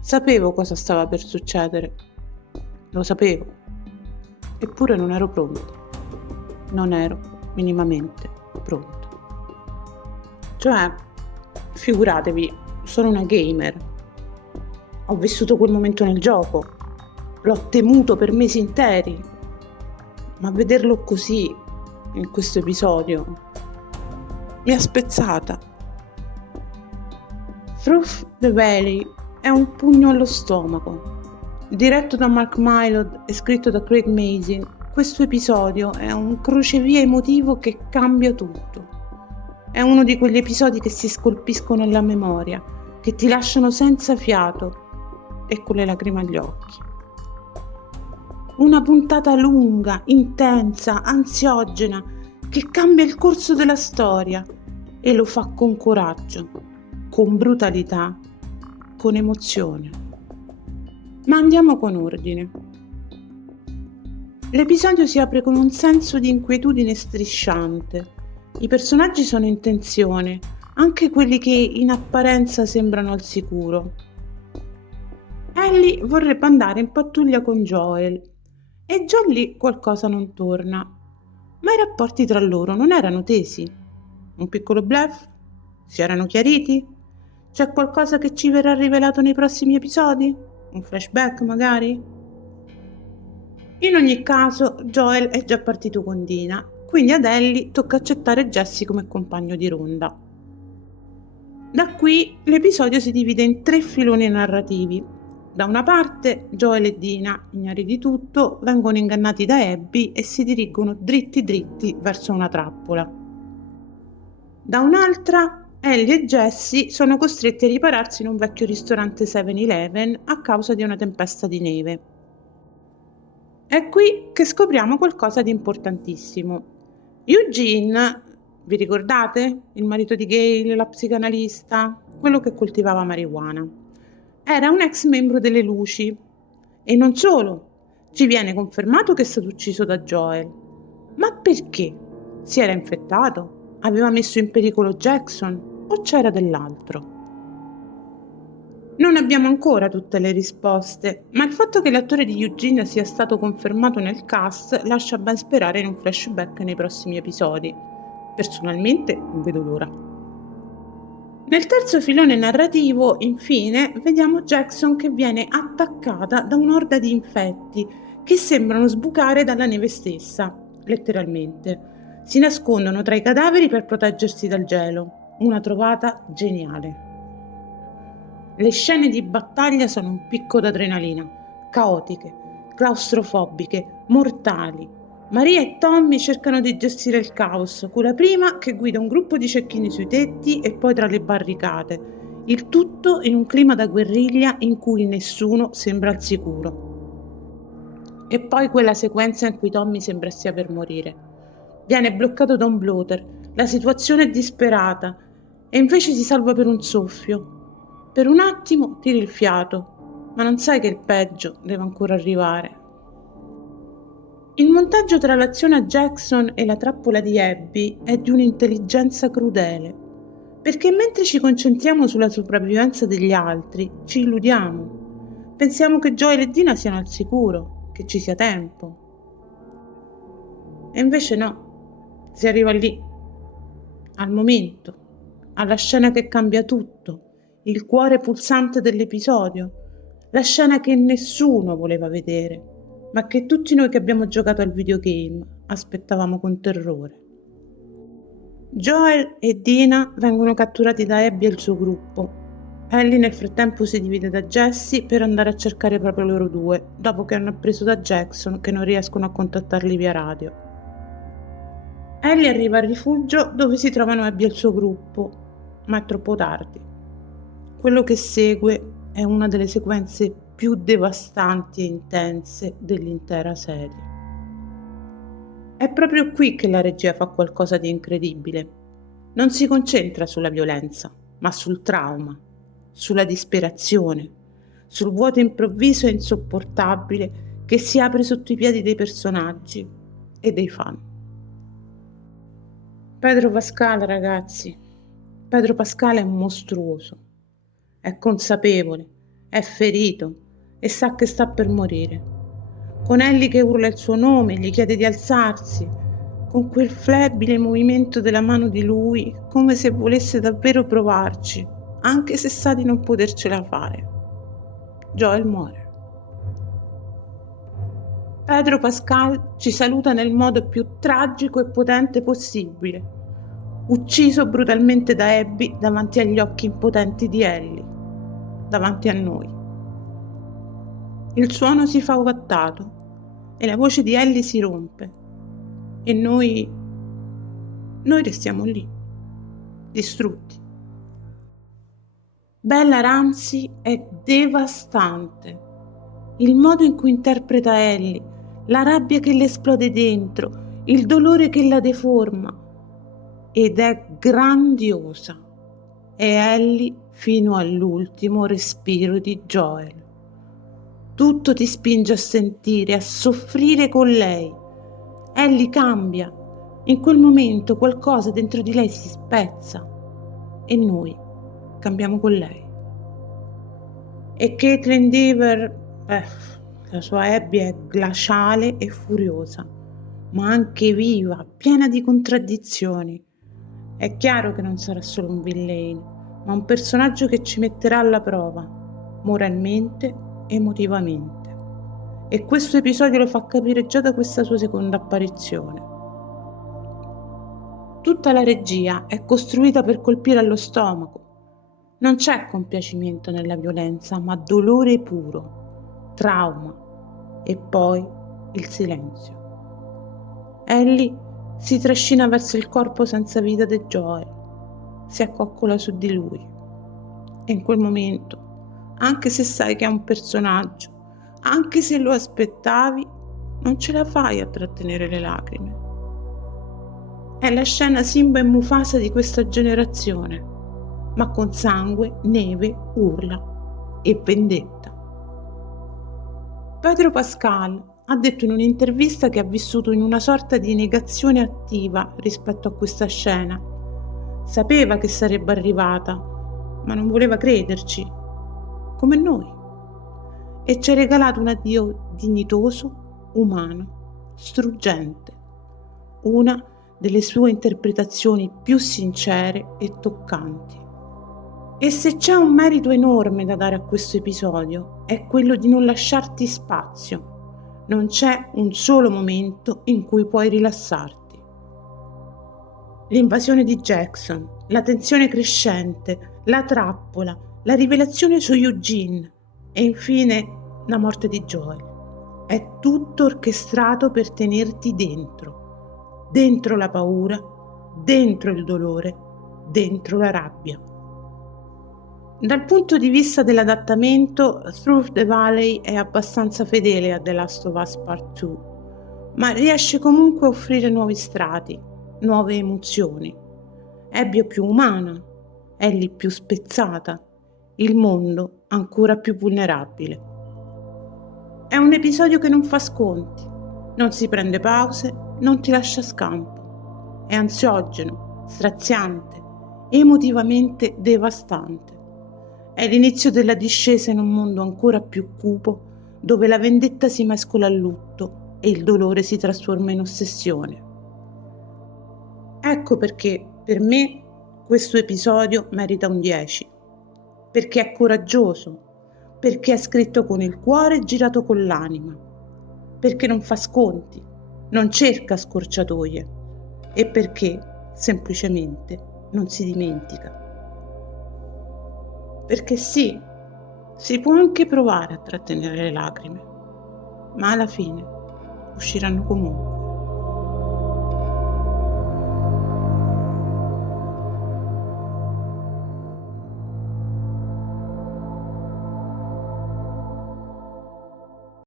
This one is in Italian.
Sapevo cosa stava per succedere, lo sapevo, eppure non ero pronto, non ero minimamente pronto. Cioè, figuratevi, sono una gamer, ho vissuto quel momento nel gioco, l'ho temuto per mesi interi, ma vederlo così, in questo episodio, mi ha spezzata. Through the Valley è un pugno allo stomaco. Diretto da Mark Mylod e scritto da Craig Mazin, questo episodio è un crocevia emotivo che cambia tutto. È uno di quegli episodi che si scolpiscono nella memoria, che ti lasciano senza fiato e con le lacrime agli occhi. Una puntata lunga, intensa, ansiogena, che cambia il corso della storia e lo fa con coraggio, con brutalità, con emozione. Ma andiamo con ordine. L'episodio si apre con un senso di inquietudine strisciante. I personaggi sono in tensione, anche quelli che in apparenza sembrano al sicuro. Ellie vorrebbe andare in pattuglia con Joel e già lì qualcosa non torna. Ma i rapporti tra loro non erano tesi? Un piccolo bluff? Si erano chiariti? C'è qualcosa che ci verrà rivelato nei prossimi episodi? Un flashback magari? In ogni caso, Joel è già partito con Dina, quindi ad Ellie tocca accettare Jesse come compagno di ronda. Da qui l'episodio si divide in 3 filoni narrativi. Da una parte, Joel e Dina, ignari di tutto, vengono ingannati da Abby e si dirigono dritti verso una trappola. Da un'altra, Ellie e Jesse sono costretti a ripararsi in un vecchio ristorante 7-Eleven a causa di una tempesta di neve. È qui che scopriamo qualcosa di importantissimo. Eugene, vi ricordate? Il marito di Gail, la psicanalista, quello che coltivava marijuana. Era un ex membro delle Luci. E non solo, ci viene confermato che è stato ucciso da Joel. Ma perché? Si era infettato? Aveva messo in pericolo Jackson o c'era dell'altro? Non abbiamo ancora tutte le risposte, ma il fatto che l'attore di Eugene sia stato confermato nel cast lascia ben sperare in un flashback nei prossimi episodi. Personalmente non vedo l'ora. Nel terzo filone narrativo, infine, vediamo Jackson che viene attaccata da un'orda di infetti che sembrano sbucare dalla neve stessa, letteralmente. Si nascondono tra i cadaveri per proteggersi dal gelo. Una trovata geniale. Le scene di battaglia sono un picco d'adrenalina, caotiche, claustrofobiche, mortali. Maria e Tommy cercano di gestire il caos, con la prima che guida un gruppo di cecchini sui tetti e poi tra le barricate. Il tutto in un clima da guerriglia in cui nessuno sembra al sicuro. E poi quella sequenza in cui Tommy sembra stia per morire. Viene bloccato da un bloater, la situazione è disperata e invece si salva per un soffio. Per un attimo tiri il fiato, ma non sai che il peggio deve ancora arrivare. Il montaggio tra l'azione a Jackson e la trappola di Abby è di un'intelligenza crudele, perché mentre ci concentriamo sulla sopravvivenza degli altri, ci illudiamo. Pensiamo che Joel e Dina siano al sicuro, che ci sia tempo. E invece no. Si arriva lì, al momento, alla scena che cambia tutto, il cuore pulsante dell'episodio, la scena che nessuno voleva vedere, ma che tutti noi che abbiamo giocato al videogame aspettavamo con terrore. Joel e Dina vengono catturati da Abby e il suo gruppo. Ellie nel frattempo si divide da Jesse per andare a cercare proprio loro due, dopo che hanno appreso da Jackson che non riescono a contattarli via radio. Ellie arriva al rifugio dove si trovano Abby e il suo gruppo, ma è troppo tardi. Quello che segue è una delle sequenze più devastanti e intense dell'intera serie. È proprio qui che la regia fa qualcosa di incredibile. Non si concentra sulla violenza, ma sul trauma, sulla disperazione, sul vuoto improvviso e insopportabile che si apre sotto i piedi dei personaggi e dei fan. Pedro Pascal, ragazzi, Pedro Pascal è mostruoso, è consapevole, è ferito e sa che sta per morire. Con Ellie che urla il suo nome, gli chiede di alzarsi, con quel flebile movimento della mano di lui, come se volesse davvero provarci, anche se sa di non potercela fare. Joel muore. Pedro Pascal ci saluta nel modo più tragico e potente possibile, ucciso brutalmente da Abby davanti agli occhi impotenti di Ellie, davanti a noi. Il suono si fa ovattato e la voce di Ellie si rompe e noi restiamo lì, distrutti. Bella Ramsey è devastante. Il modo in cui interpreta Ellie, la rabbia che le esplode dentro, il dolore che la deforma. Ed è grandiosa. È Ellie fino all'ultimo respiro di Joel. Tutto ti spinge a sentire, a soffrire con lei. Ellie cambia. In quel momento qualcosa dentro di lei si spezza. E noi cambiamo con lei. E Caitlin Dever, la sua Abby è glaciale e furiosa, ma anche viva, piena di contraddizioni. È chiaro che non sarà solo un villain, ma un personaggio che ci metterà alla prova, moralmente, emotivamente. E questo episodio lo fa capire già da questa sua seconda apparizione. Tutta la regia è costruita per colpire allo stomaco. Non c'è compiacimento nella violenza, ma dolore puro, trauma e poi il silenzio. Ellie si trascina verso il corpo senza vita di Joel, si accoccola su di lui e in quel momento, anche se sai che è un personaggio, anche se lo aspettavi, non ce la fai a trattenere le lacrime. È la scena Simba e Mufasa di questa generazione, ma con sangue, neve, urla e vendetta. Pedro Pascal ha detto in un'intervista che ha vissuto in una sorta di negazione attiva rispetto a questa scena. Sapeva che sarebbe arrivata, ma non voleva crederci, come noi. E ci ha regalato un addio dignitoso, umano, struggente. Una delle sue interpretazioni più sincere e toccanti. E se c'è un merito enorme da dare a questo episodio è quello di non lasciarti spazio. Non c'è un solo momento in cui puoi rilassarti. L'invasione di Jackson, la tensione crescente, la trappola, la rivelazione su Eugene e infine la morte di Joel. È tutto orchestrato per tenerti dentro la paura, dentro il dolore, dentro la rabbia. Dal punto di vista dell'adattamento, Through the Valley è abbastanza fedele a The Last of Us Part 2, ma riesce comunque a offrire nuovi strati, nuove emozioni. Abby è più umana, Ellie più spezzata, il mondo ancora più vulnerabile. È un episodio che non fa sconti, non si prende pause, non ti lascia scampo. È ansiogeno, straziante, emotivamente devastante. È l'inizio della discesa in un mondo ancora più cupo, dove la vendetta si mescola al lutto e il dolore si trasforma in ossessione. Ecco perché, per me, questo episodio merita un 10. Perché è coraggioso, perché è scritto con il cuore e girato con l'anima, perché non fa sconti, non cerca scorciatoie e perché, semplicemente, non si dimentica. Perché sì, si può anche provare a trattenere le lacrime, ma alla fine usciranno comunque.